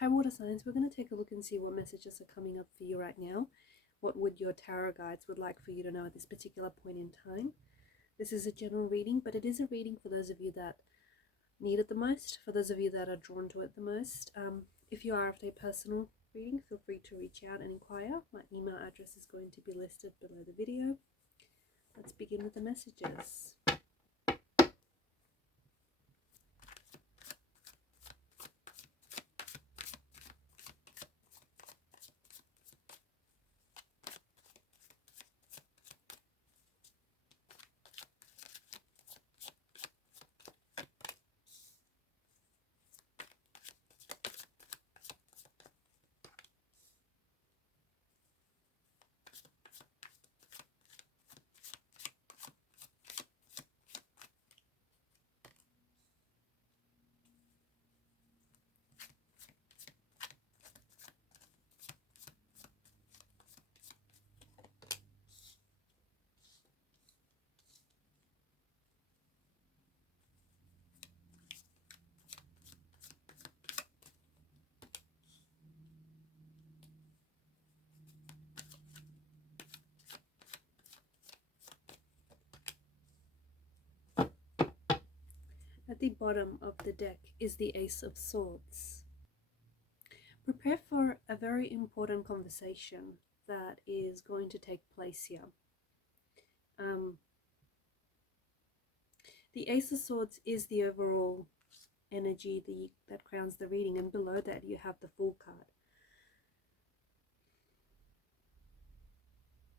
Hi water signs, we're going to take a look and see what messages are coming up for you right now. What would your tarot guides would like for you to know at this particular point in time? This is a general reading, but it is a reading for those of you that need it the most, for those of you that are drawn to it the most. If you are after a personal reading, feel free to reach out and inquire. My email address is going to be listed below the video. Let's begin with the messages. At the bottom of the deck is the Ace of Swords. Prepare for a very important conversation that is going to take place here. The Ace of Swords is the overall energy that crowns the reading, and below that you have the Fool card.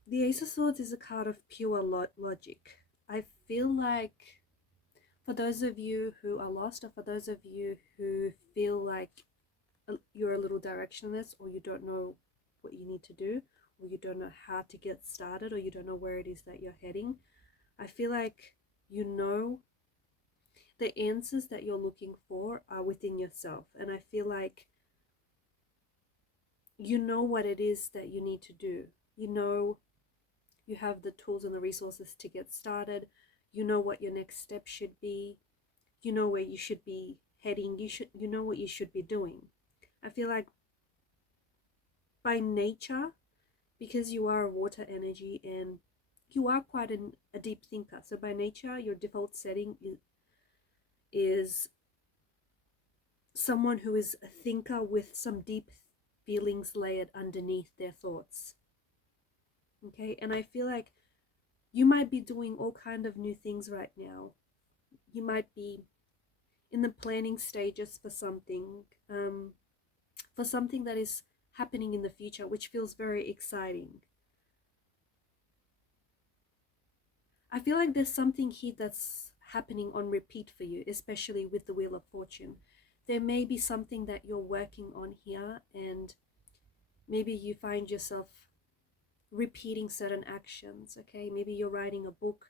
The Ace of Swords is a card of pure logic. I feel like for those of you who are lost, or for those of you who feel like you're a little directionless, or you don't know what you need to do, or you don't know how to get started, or you don't know where it is that you're heading, I feel like you know the answers that you're looking for are within yourself. And I feel like you know what it is that you need to do. You know you have the tools and the resources to get started. You know what your next step should be. You know where you should be heading. You know what you should be doing. I feel like by nature, because you are a water energy and you are quite a deep thinker, so by nature your default setting is someone who is a thinker with some deep feelings layered underneath their thoughts. Okay, and I feel like you might be doing all kind of new things right now. You might be in the planning stages for something that is happening in the future, which feels very exciting. I feel like there's something here that's happening on repeat for you, especially with the Wheel of Fortune. There may be something that you're working on here, and maybe you find yourself repeating certain actions. Okay, maybe you're writing a book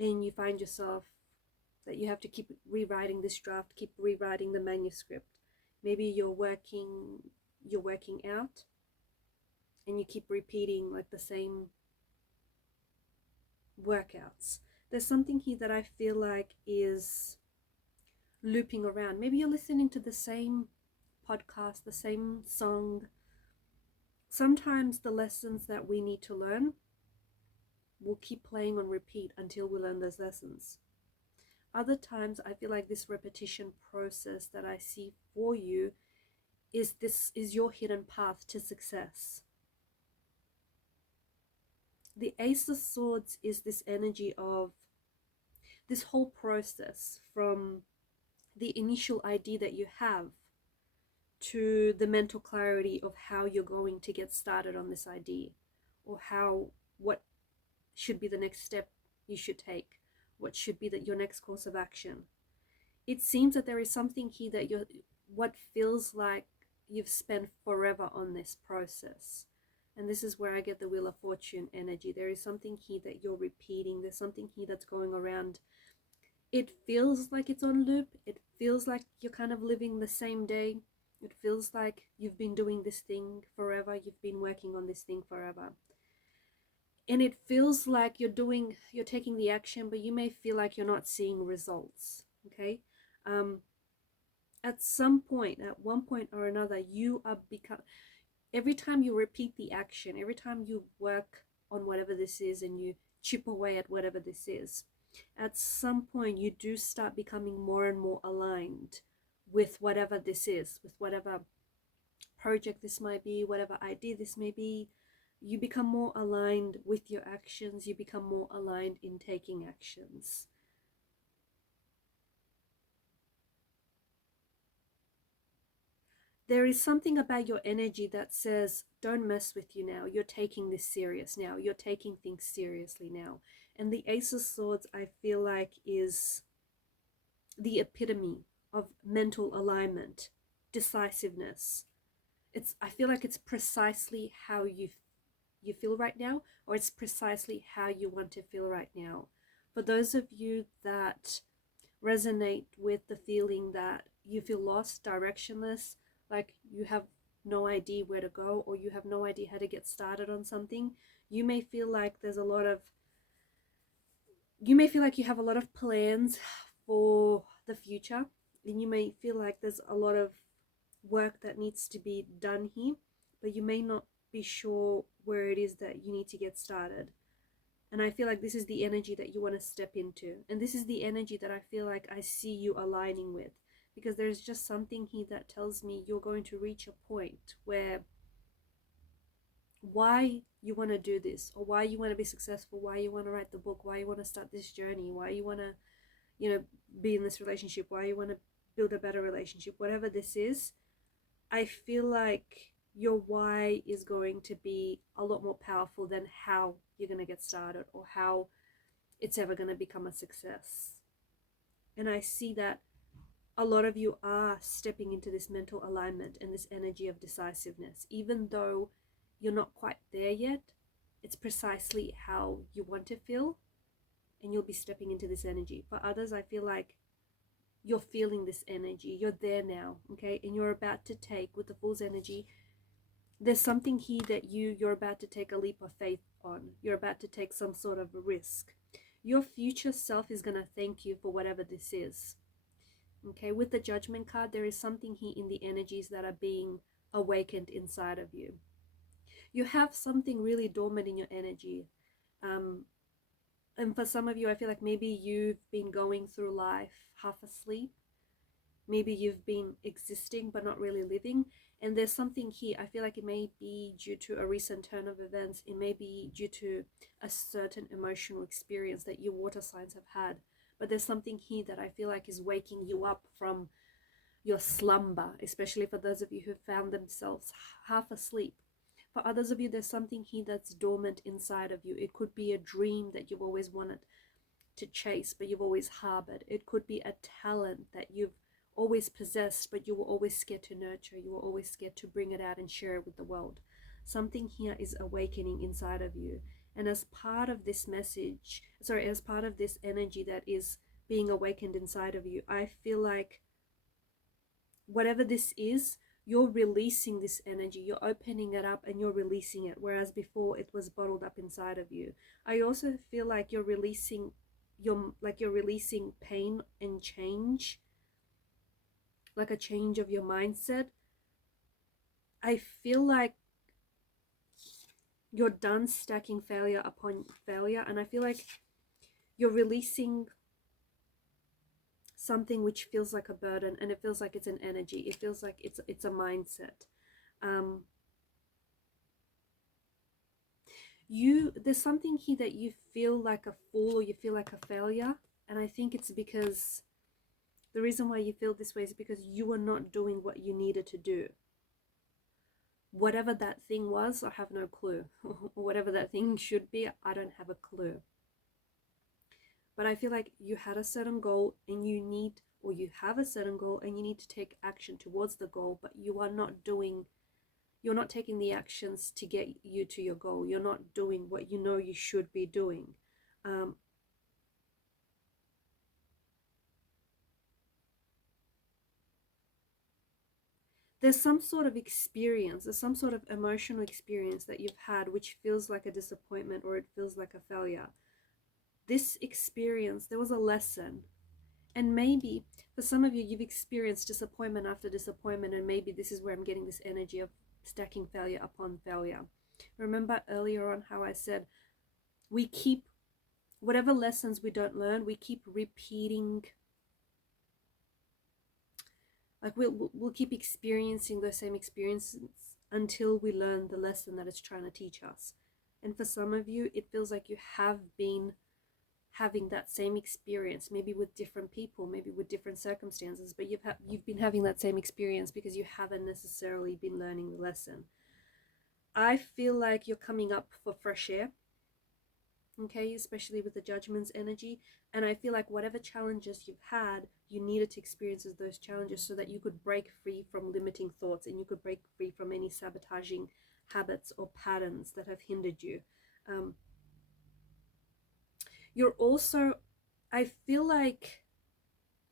and you find yourself that you have to keep rewriting this draft, keep rewriting the manuscript. Maybe you're working out and you keep repeating like the same workouts. There's something here that I feel like is looping around. Maybe you're listening to the same podcast, the same song. Sometimes the lessons that we need to learn will keep playing on repeat until we learn those lessons. Other times I feel like this repetition process that I see for you is your hidden path to success. The Ace of Swords is this energy of this whole process, from the initial idea that you have to the mental clarity of how you're going to get started on this idea, or what should be the next step you should take, what should be your next course of action. It seems that there is something here that what feels like you've spent forever on this process. And this is where I get the Wheel of Fortune energy. There is something here that you're repeating. There's something here that's going around. It feels like it's on loop. It feels like you're kind of living the same day. It feels like you've been doing this thing forever. You've been working on this thing forever. And it feels like you're taking the action, but you may feel like you're not seeing results. Okay? At some point, at one point or another, you are every time you repeat the action, every time you work on whatever this is and you chip away at whatever this is, at some point you do start becoming more and more aligned with whatever this is, with whatever project this might be, whatever idea this may be. You become more aligned with your actions, you become more aligned in taking actions. There is something about your energy that says, don't mess with you now. You're taking this serious now. You're taking things seriously now. And the Ace of Swords, I feel like, is the epitome of mental alignment, decisiveness. I feel like it's precisely how you feel right now, or it's precisely how you want to feel right now. For those of you that resonate with the feeling that you feel lost, directionless, like you have no idea where to go, or you have no idea how to get started on something, you may feel like you have a lot of plans for the future, and you may feel like there's a lot of work that needs to be done here, but you may not be sure where it is that you need to get started. And I feel like this is the energy that you want to step into. And this is the energy that I feel like I see you aligning with. Because there's just something here that tells me you're going to reach a point where why you want to do this, or why you want to be successful, why you want to write the book, why you want to start this journey, why you want to, be in this relationship, why you want to build a better relationship, whatever this is, I feel like your why is going to be a lot more powerful than how you're going to get started or how it's ever going to become a success. And I see that a lot of you are stepping into this mental alignment and this energy of decisiveness. Even though you're not quite there yet, it's precisely how you want to feel, and you'll be stepping into this energy. For others, I feel like you're feeling this energy. You're there now, okay? And you're about to take, with the Fool's energy, there's something here that you're about to take a leap of faith on. You're about to take some sort of a risk. Your future self is going to thank you for whatever this is. Okay, with the Judgment card, there is something here in the energies that are being awakened inside of you. You have something really dormant in your energy. And for some of you, I feel like maybe you've been going through life half asleep. Maybe you've been existing but not really living. And there's something here. I feel like it may be due to a recent turn of events. It may be due to a certain emotional experience that you water signs have had. But there's something here that I feel like is waking you up from your slumber, especially for those of you who found themselves half asleep. For others of you, there's something here that's dormant inside of you. It could be a dream that you've always wanted to chase, but you've always harbored. It could be a talent that you've always possessed, but you were always scared to nurture. You were always scared to bring it out and share it with the world. Something here is awakening inside of you. And as part of this as part of this energy that is being awakened inside of you, I feel like whatever this is, you're releasing this energy. You're opening it up and you're releasing it, whereas before it was bottled up inside of you. I also feel like you're releasing pain and change, like a change of your mindset. I feel like you're done stacking failure upon failure, and I feel like you're releasing something which feels like a burden, and it feels like it's an energy. It feels like it's a mindset. There's something here that you feel like a fool, or you feel like a failure, and I think it's because the reason why you feel this way is because you are not doing what you needed to do. Whatever that thing was, I have no clue. Whatever that thing should be, I don't have a clue. But I feel like you had a certain goal and you have a certain goal and you need to take action towards the goal, but you're not taking the actions to get you to your goal. You're not doing what you know you should be doing. There's some sort of experience, there's some sort of emotional experience that you've had which feels like a disappointment, or it feels like a failure. This experience, there was a lesson, And maybe for some of you, you've experienced disappointment after disappointment, and maybe this is where I'm getting this energy of stacking failure upon failure. Remember earlier on how I said we keep, whatever lessons we don't learn, we keep repeating. Like we'll keep experiencing those same experiences until we learn the lesson that it's trying to teach us. And for some of you, it feels like you have been having that same experience, maybe with different people, maybe with different circumstances, but you've been having that same experience because you haven't necessarily been learning the lesson. I feel like you're coming up for fresh air, okay, especially with the Judgment's energy. And I feel like whatever challenges you've had, you needed to experience those challenges so that you could break free from limiting thoughts and you could break free from any sabotaging habits or patterns that have hindered you. You're also, I feel like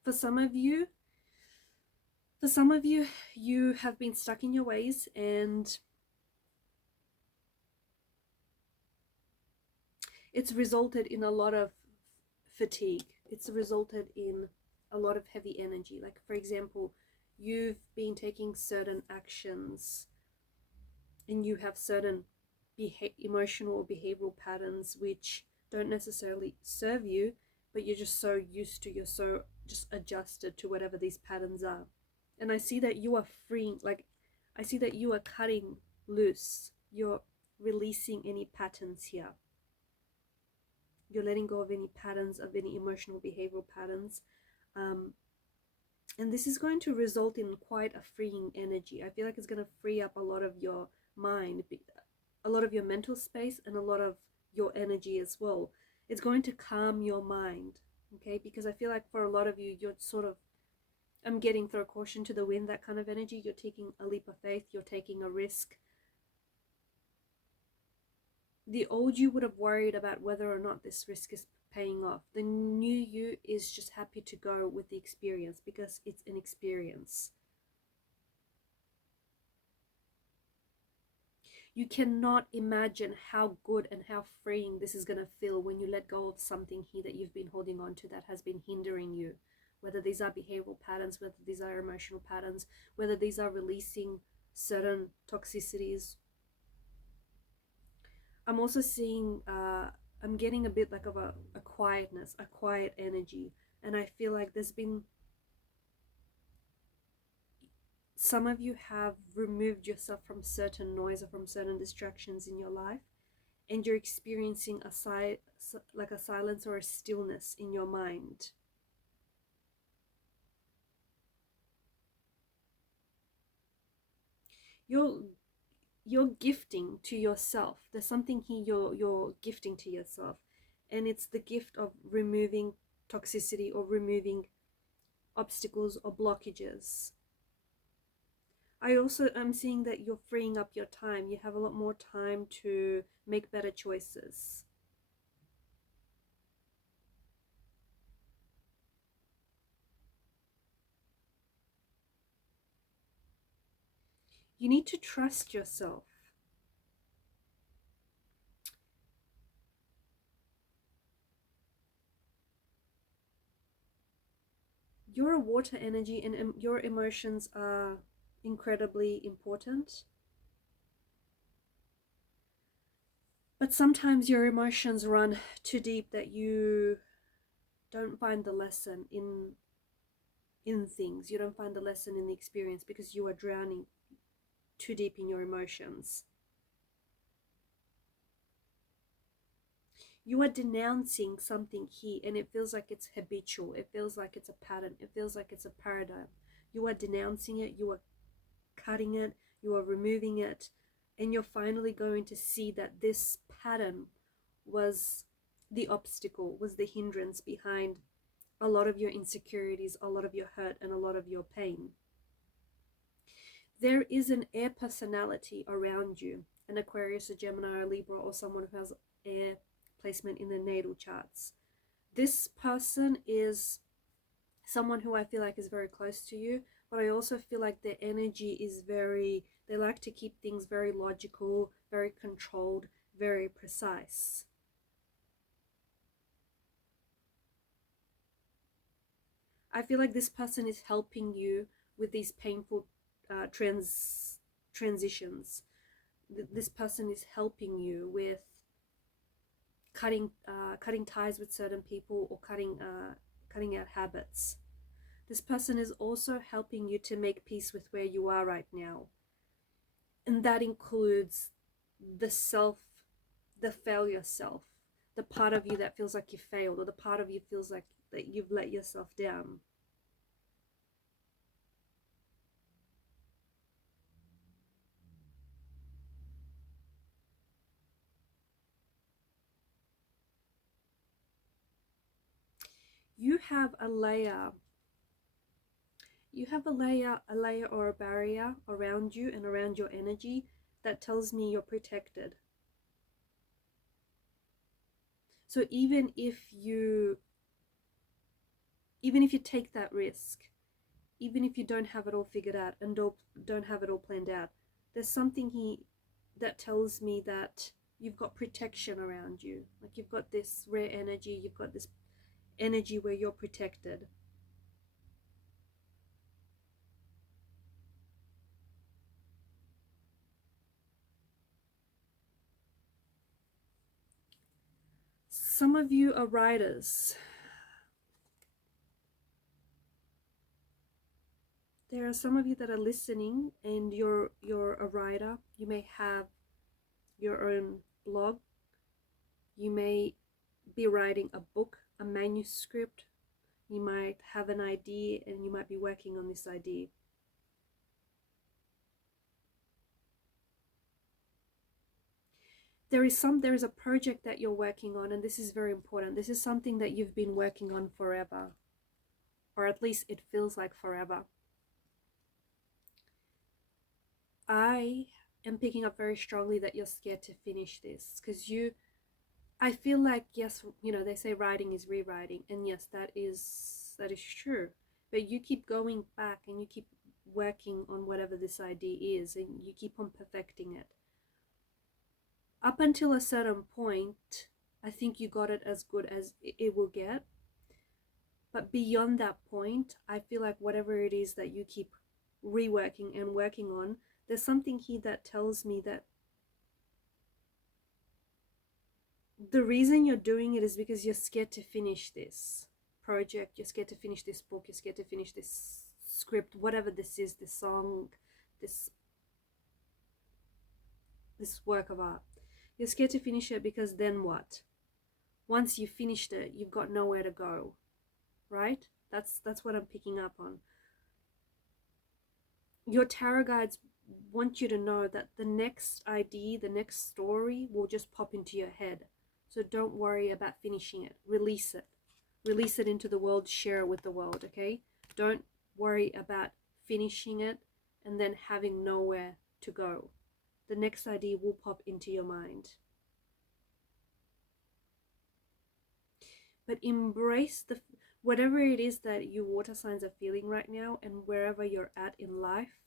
for some of you, you have been stuck in your ways, and it's resulted in a lot of fatigue. It's resulted in a lot of heavy energy. Like, for example, you've been taking certain actions and you have certain emotional or behavioral patterns which don't necessarily serve you, but you're just so used to, you're so just adjusted to whatever these patterns are. And I see that you are freeing, like, I see that you are cutting loose. You're releasing any patterns here. You're letting go of any patterns, of any emotional behavioral patterns. And this is going to result in quite a freeing energy. I feel like it's going to free up a lot of your mind, a lot of your mental space, and a lot of your energy as well. It's going to calm your mind, okay? Because I feel like for a lot of you, you're sort of, I'm getting throw caution to the wind, that kind of energy. You're taking a leap of faith. You're taking a risk. The old you would have worried about whether or not this risk is paying off. The new you is just happy to go with the experience because it's an experience. You cannot imagine how good and how freeing this is going to feel when you let go of something here that you've been holding on to that has been hindering you. Whether these are behavioral patterns, whether these are emotional patterns, whether these are releasing certain toxicities. I'm also seeing, I'm getting a bit like of a quietness, a quiet energy. And I feel like there's been, some of you have removed yourself from certain noise or from certain distractions in your life. And you're experiencing like a silence or a stillness in your mind. You're gifting to yourself. There's something here you're gifting to yourself, and it's the gift of removing toxicity or removing obstacles or blockages. I also am seeing that you're freeing up your time. You have a lot more time to make better choices. You need to trust yourself. You're a water energy, and your emotions are incredibly important. But sometimes your emotions run too deep that you don't find the lesson in things. You don't find the lesson in the experience because you are drowning too deep in your emotions. You are denouncing something here, and it feels like it's habitual. It feels like it's a pattern. It feels like it's a paradigm. You are denouncing it. You are cutting it. You are removing it. And you're finally going to see that this pattern was the obstacle, was the hindrance behind a lot of your insecurities, a lot of your hurt, and a lot of your pain. There is an air personality around you, an Aquarius, a Gemini, a Libra, or someone who has air placement in their natal charts. This person is someone who I feel like is very close to you, but I also feel like their energy is they like to keep things very logical, very controlled, very precise. I feel like this person is helping you with these painful transitions. This person is helping you with cutting ties with certain people, or cutting out habits. This person is also helping you to make peace with where you are right now. And that includes the failure self, the part of you that feels like you failed, or the part of you feels like that you've let yourself down. You have a layer or a barrier around you and around your energy that tells me you're protected. So even if you take that risk, even if you don't have it all figured out and don't have it all planned out, there's something here that tells me that you've got protection around you. Like you've got this rare energy, you've got this energy where you're protected. Some of you are writers. There are some of you that are listening and you're a writer. You may have your own blog. You may be writing a book, a manuscript. You might have an idea and you might be working on this idea. There is a project that you're working on, and this is very important. This is something that you've been working on forever, or at least it feels like forever. I am picking up very strongly that you're scared to finish this, because I feel like, yes, you know, they say writing is rewriting, and yes, that is true. But you keep going back and you keep working on whatever this idea is, and you keep on perfecting it. Up until a certain point, I think you got it as good as it will get. But beyond that point, I feel like whatever it is that you keep reworking and working on, there's something here that tells me that the reason you're doing it is because you're scared to finish this project, you're scared to finish this book, you're scared to finish this script, whatever this is, this song, this work of art. You're scared to finish it because then what? Once you've finished it, you've got nowhere to go, right? That's what I'm picking up on. Your tarot guides want you to know that the next idea, the next story will just pop into your head. So don't worry about finishing it. Release it. Release it into the world. Share it with the world, okay? Don't worry about finishing it and then having nowhere to go. The next idea will pop into your mind. But embrace whatever it is that you water signs are feeling right now, and wherever you're at in life.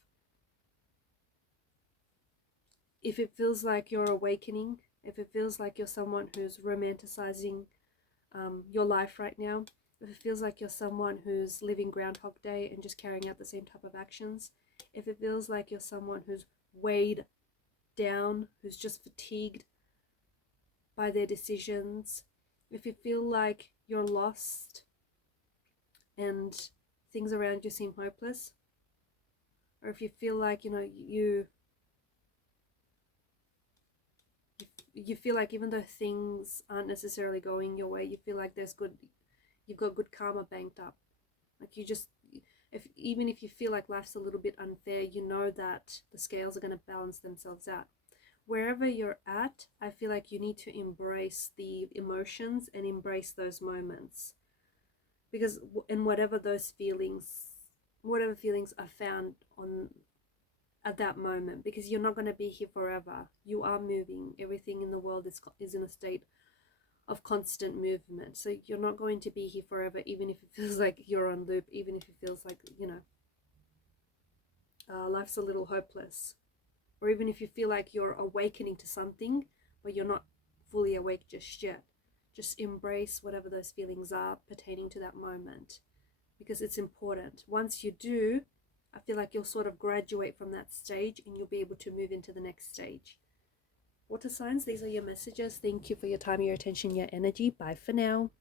If it feels like you're awakening, if it feels like you're someone who's romanticizing your life right now, if it feels like you're someone who's living Groundhog Day and just carrying out the same type of actions, if it feels like you're someone who's weighed down, who's just fatigued by their decisions, if you feel like you're lost and things around you seem hopeless, or if you feel like, you know, you feel like even though things aren't necessarily going your way, you feel like you've got good karma banked up. Like even if you feel like life's a little bit unfair, you know that the scales are going to balance themselves out. Wherever you're at, I feel like you need to embrace the emotions and embrace those moments. Because in whatever feelings are found at that moment, because you're not going to be here forever. You are moving. Everything in the world is in a state of constant movement. So you're not going to be here forever, even if it feels like you're on loop, even if it feels like, you know, life's a little hopeless. Or even if you feel like you're awakening to something, but you're not fully awake just yet. Just embrace whatever those feelings are pertaining to that moment. because it's important. Once you do, I feel like you'll sort of graduate from that stage and you'll be able to move into the next stage. Water signs, these are your messages. Thank you for your time, your attention, your energy. Bye for now.